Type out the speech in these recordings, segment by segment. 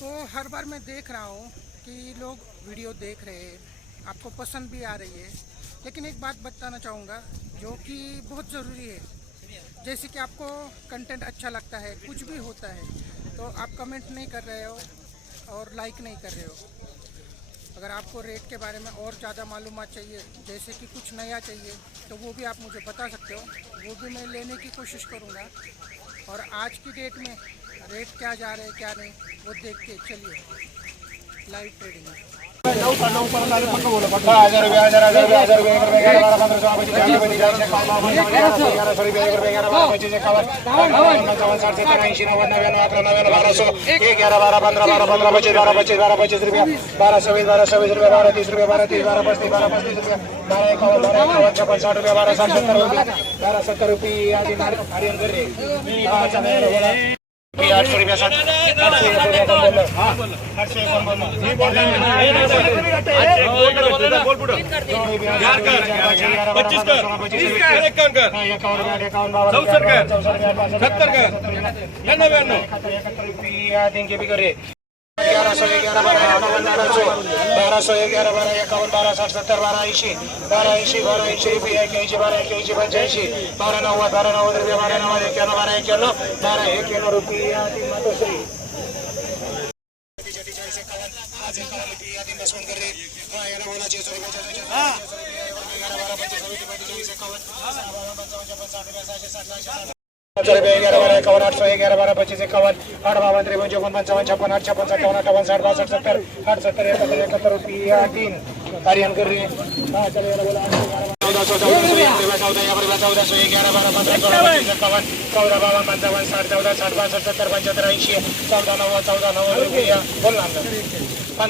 तो हर बार मैं देख रहा हूँ कि लोग वीडियो देख रहे हैं, आपको पसंद भी आ रही है, लेकिन एक बात बताना चाहूँगा जो कि बहुत ज़रूरी है। जैसे कि आपको कंटेंट अच्छा लगता है, कुछ भी होता है, तो आप कमेंट नहीं कर रहे हो और लाइक नहीं कर रहे हो। अगर आपको रेट के बारे में और ज़्यादा मालूमात चाहिए, जैसे कि कुछ नया चाहिए, तो वो भी आप मुझे बता सकते हो, वो भी मैं लेने की कोशिश करूँगा। और आज की डेट में रेट क्या जा रहे हैं क्या नहीं, वो देख के चलिए लाइव ट्रेडिंग में।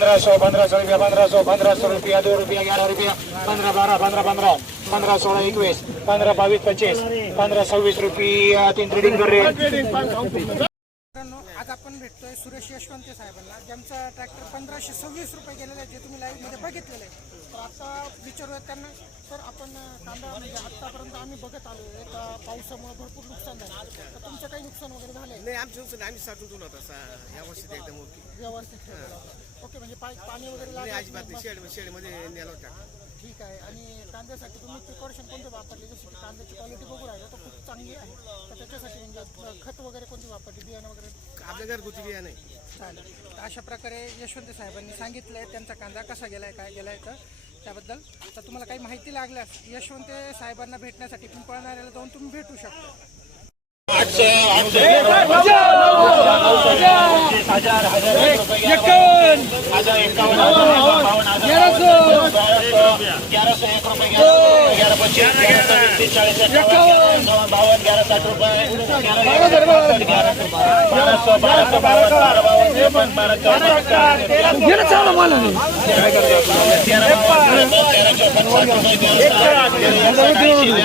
800 रुपया 1500 रुपया 2 रुपया 11 रुपया 15 12 15 15 15 16 21 15 22 25 15 26 रुपया 3 ट्रेडिंग कर रहे। आज आपण भेटतोय सुरेश यशवंत साहेबांना, ज्यांचा ट्रॅक्टर 1526 रुपये गेलेला आहे, जे तुम्ही लाईव्ह मध्ये बघितलेलं आहे. तर आता विचारूया त्यांना, तर आपण कांदा म्हणजे आतापर्यंत आम्ही बघत आलो आहे का पावसामुळे भरपूर नुकसान झालं, तर तुमचं काही नुकसान वगैरे झालंय? नाही, आमचं नुकसान आम्ही साठवून होता या वर्षी एकदम ओके व्यवस्थित ओके, म्हणजे पाणी वगैरे नाही, लागलं अजिबात नाही. शेडमध्ये नेला होता. ठीक आहे. आणि कांद्यासाठी तुम्ही प्रिकॉशन कोणते वापरले? जसे की कांद्याची क्वालिटी बघू राहिलो तर खूप चांगली आहे, तर त्याच्यासाठी म्हणजे खत वगैरे कोणती वापरली, बियाणं वगैरे? आपल्या घरगुती बिया नाही. चालेल. तर अशा प्रकारे यशवंत साहेबांनी सांगितलं आहे त्यांचा कांदा कसा गेला आहे, काय गेला आहे, तर त्याबद्दल. तर तुम्हाला काही माहिती लागल्यास यशवंत साहेबांना भेटण्यासाठी पिंपळणाऱ्याला जाऊन तुम्ही भेटू शकता.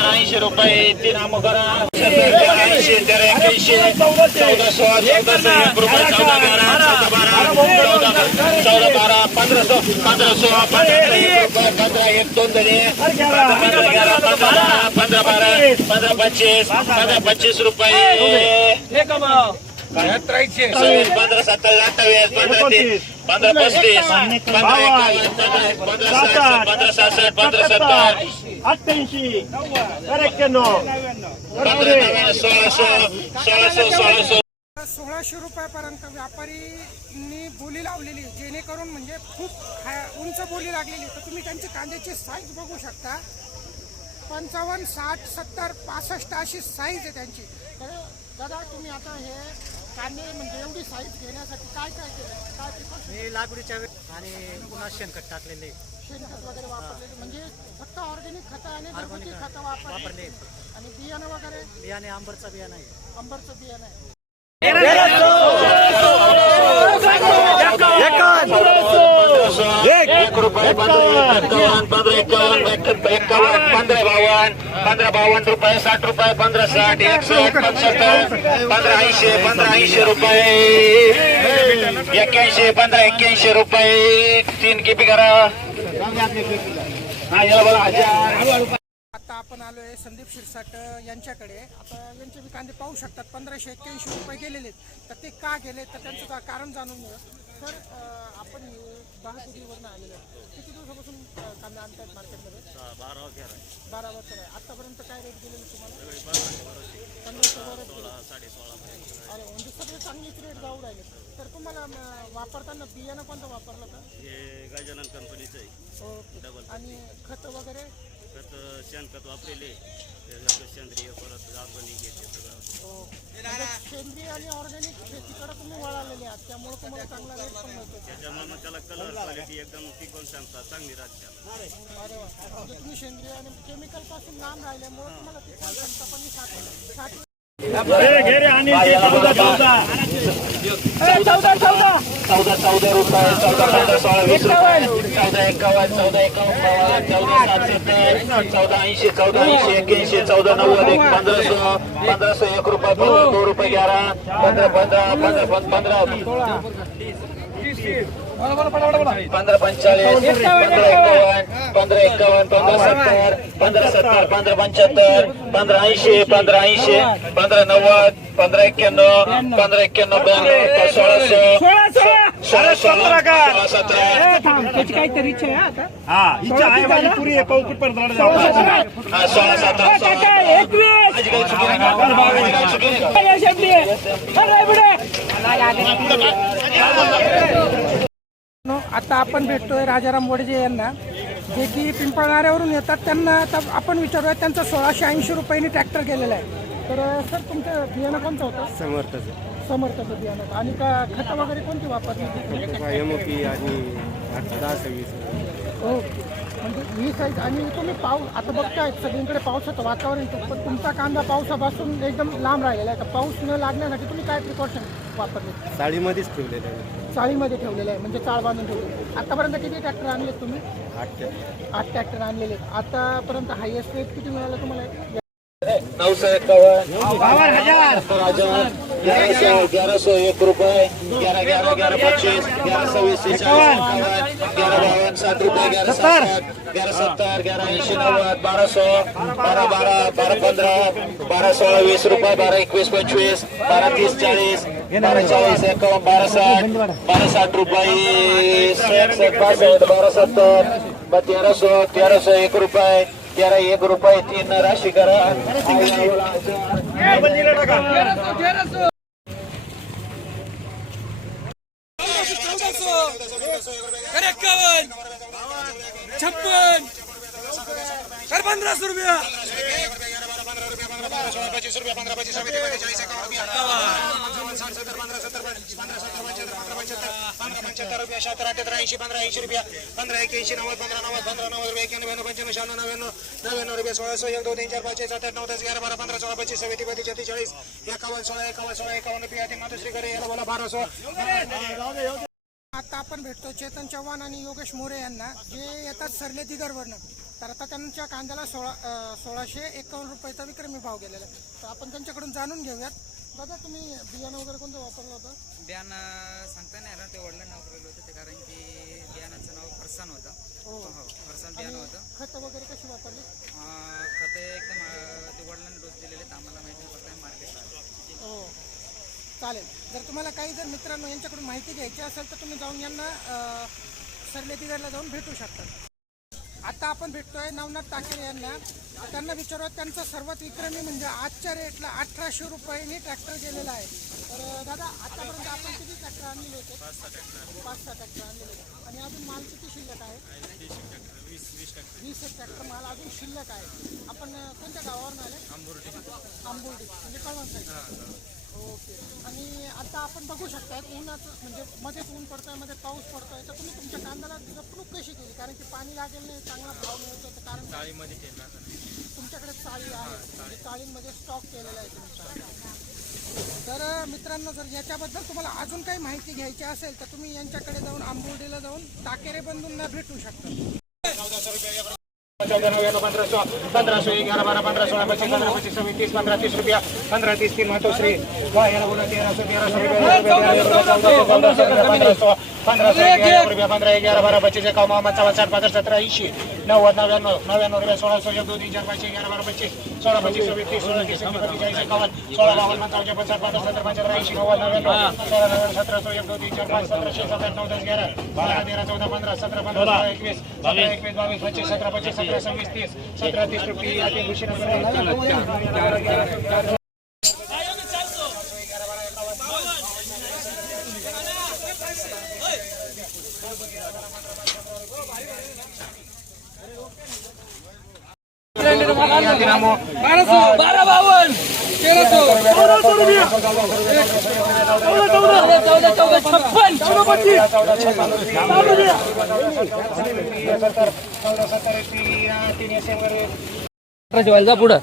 80 रुपये 3 आमोगरा 81 14 14 14 1 रुपये 14 12 1500 1500 15 1 2 दे 15 12 15 25 15 25 रुपये 15 27 15 28 15 30 15 35 15 51 15 60 15 70 88 91 1600 रुपयापर्यंत व्यापारींनी बोली लावलेली, जेणेकरून म्हणजे खूप उंच बोली लागलेली. तर तुम्ही त्यांची कांद्याची साईज बघू शकता. 55 60 70 65 अशी साईज आहे त्यांची. तर दादा, तुम्ही आता हे कांदे म्हणजे एवढी साईज घेण्यासाठी काय काय केलं? काय प्रिकॉशन? हे लागवडीच्या आणि पुन्हा शेणखत टाकलेले, शेणखत वगैरे वापरलेले, म्हणजे फक्त ऑर्गॅनिक खतं आणि घरगुती खतं वापरले. आणि बियाणं वगैरे? बियाणे आंबरचं बियाणं आहे. अंबरचं बियाणं आहे. 1 रुपये 15 52 रुपये 60 रुपये 15 60 61 75 15 80 रुपये 81 15 81 रुपये 3 किपी करा. आता आपण आलो आहे संदीप शिरसाट यांच्याकडे. आता यांचे मी कांदे पाहू शकतात 1581 रुपये गेलेले. तर ते का गेले, तर त्यांचं कारण जाणून घ्या. सर आपण बहादुरीवरून आलेलो आहे. किती दिवसापासून कांदा आणतायत मार्केटमध्ये? 12 वर्ष आहे. आतापर्यंत काय रेट दिलेले तुम्हाला? 1500 अरे म्हणजे सगळे चांगलेच रेट जाऊ राहिले. तर तुम्हाला वापरताना बियाणं कोणतं वापरलं का? हे गजानन कंपनीचं आहे. ओके. आणि खतं वगैरे? खत शेणखत वापरेले सेंद्रिय परत ऑर्गॅनिक येते सगळं. म्हणजे सेंद्रिय आणि ऑर्गॅनिक शेतीकडे तुम्ही वळालेले आहात, त्यामुळे तुम्हाला चांगला रेट पण मिळतो. त्याच्यामुळे मग त्याला कलर क्वालिटी एकदम टिकून सांगतात चांगली राहते. अरे वा. म्हणजे तुम्ही सेंद्रिय आणि केमिकल पासून लांब राहिल्यामुळे तुम्हाला ती क्षमता पण साठ घेरे आणि 14 रुपये 14 16 20 रुपये 14 51 14 51 14 70 14 80 14 80 81 14 90 1500 1500 1 रुपये 2 रुपये 11 15 15 15 15 15 45 15 51 15 51 15 70 15 70 15 75 15 80 15 80 15 90 15 91 15 91 16 16 17 त्याची काहीतरी इच्छा आहे आता. हा इच्छा आहे माझी पुरी आहे पाऊस कुठपर्यंत जाऊ 16 आता आपण भेटतोय राजाराम वडजे यांना, जे की पिंपळणाऱ्यावरून येतात. त्यांना आता आपण विचारूया, त्यांचा 1680 रुपयांनी ट्रॅक्टर गेलेला आहे. तर सर तुमचं बियाणं कोणतं होतं? समर्थचं बियाणं होतं. आणि का खतं वगैरे कोणती वापरली? एमओपी आणि 10-20. हो. म्हणजे ही साईज. आणि तुम्ही आता बघताय सगळीकडे पावसाचं वातावरण येतं, पण तुमचा कांदा पावसापासून एकदम लांब राहिलेला आहे. का पाऊस न लागण्यासाठी तुम्ही काय प्रिकॉशन वापरले? साडीमध्येच ठेवलेलं आहे. चाळीमध्ये ठेवलेलं आहे, म्हणजे चाळ बांधून ठेवले. आतापर्यंत किती ट्रॅक्टर आणले तुम्ही? 8 ट्रॅक्टर आणलेले. आतापर्यंत हायएस्ट रेट किती मिळाला तुम्हाला? 1100 1 रुपये 11 11 11 25 11 26 11 7 रुपये 11 70 11 80 90 1200 12 12 12 15 12 16 20 रुपये 12 21 25 12 30 40 12 40 51 12 60 12 60 रुपये 67 62 12 70 1300 1 रुपये 13 1 रुपये 3 राशी करा. आता आपण भेटतो चेतन चव्हाण आणि योगेश मोरे यांना, जे येतात सरले दिगरवरनं. तर आता त्यांच्या कांद्याला 1651 रुपयाचा विक्रमी भाव गेलेला आहे. तर आपण त्यांच्याकडून जाणून घेऊयात. दादा, तुम्ही बियाणं वगैरे कोणतं वापरलं होतं? बियाणं सांगता नाही येणार, ते वडिलांनी वापरलेलं होतं ते, कारण की बियाणाचं नाव फरसान होतं. हो, फरसान बियाणं होतं. खतं वगैरे कशी वापरली? खते एकदम ते वडिलांनी डोस दिलेले, तर आम्हाला माहिती नाही, फक्त मार्केटला. हो, चालेल. जर तुम्हाला काही जर मित्रांनो यांच्याकडून माहिती घ्यायची असेल तर तुम्ही जाऊन यांना सरले दिगरला जाऊन भेटू शकता. आता आपण भेटतोय नवनाथ टाकेरे यांना. त्यांना विचारूया, त्यांचा सर्वात विक्रमी म्हणजे आजच्या रेटला 1800 रुपयांनी ट्रॅक्टर गेलेला आहे. तर दादा, आतापर्यंत आपण किती ट्रॅक्टर आणलेले होते? 5-6 ट्रॅक्टर आणलेले होते. आणि अजून माल किती शिल्लक आहे? 20 ट्रॅक्टर माल अजून शिल्लक आहे. आपण कोणत्या गावावरून आले? आंबुर्डी म्हणजे कळवण साईड. ओके. आणि आता आपण बघू शकता उन्हाचं, म्हणजे मध्येच ऊन पडतोय, मध्ये पाऊस पडतोय. तर तुम्ही तुमच्या कांद्याला जपणूक कशी केली? कारण की पाणी लागेल नाही, चांगला भाव मिळतो. तर कारण चाळीमध्ये तुमच्याकडे चाळी आहे, म्हणजे चाळींमध्ये स्टॉक केलेला आहे तुमचा. तर मित्रांनो, जर याच्याबद्दल तुम्हाला अजून काही माहिती घ्यायची असेल तर तुम्ही यांच्याकडे जाऊन आंबोर्डीला जाऊन टाकेरे बंधूंना भेटू शकता. 14 11 1500 11 12 15 16 25 15 25 26 15 30 रुपया 15 30 3 मातोश्री 13 रुपया 15 11 12 25 51 60 65 17 80 90 99 99 रुपये 1600 1 2 3 4 5 6 11 12 25 16 25 26 30 16 30 45 51 16 52 55 55 70 75 80 90 91 16 90 1700 1 2 3 4 5 17 6 7 8 9 10 11 12 13 14 15 17 15 16 21 17 21 22 25 17 25 17 26 30 17 30 रुपये आधी घोषणा पुढं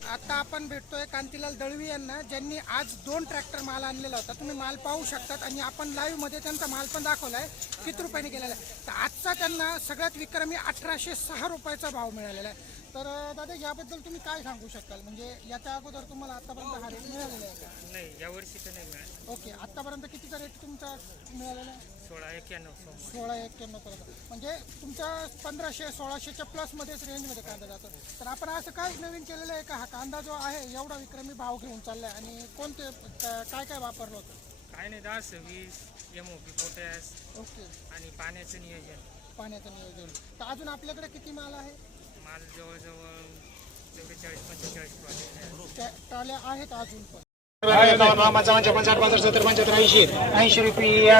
आता आपण भेटतोय कांतीलाल दळवी यांना, ज्यांनी आज 2 ट्रॅक्टर माल आणलेला होता. तुम्ही माल पाहू शकतात आणि आपण लाईव्ह मध्ये त्यांचा माल पण दाखवलाय किती रुपयाने गेलेला आहे. तर आजचा त्यांना सगळ्यात विक्रमी 1806 रुपयाचा भाव मिळालेला आहे. तर दादा याबद्दल तुम्ही काय सांगू शकाल? म्हणजे याच्या अगोदर तुम्हाला आतापर्यंत हा रेट मिळालेला आहे का? नाही, यावर्षी तर नाही मिळालं. ओके, आतापर्यंत कितीचा रेट तुमचा मिळालेला आहे? 1691. 1691 पर्यंत. म्हणजे तुमच्या 1500 1600च्या प्लसमध्येच रेंजमध्ये कांदा जातो. तर आपण असं काय नवीन केलेलं आहे का? हा कांदा जो आहे एवढा विक्रमी भाव घेऊन चाललाय आणि कोणते काय काय वापरलं होतं? काय नाही, 10 20 MOP पोटॅश ओके, आणि पाण्याचं नियोजन. पाण्याचं नियोजन. तर अजून आपल्याकडे किती माल आहे? माल जवळजवळ 44-45 टाल्या आहेत अजून पण. 55 55 70 75 80 80 रुपये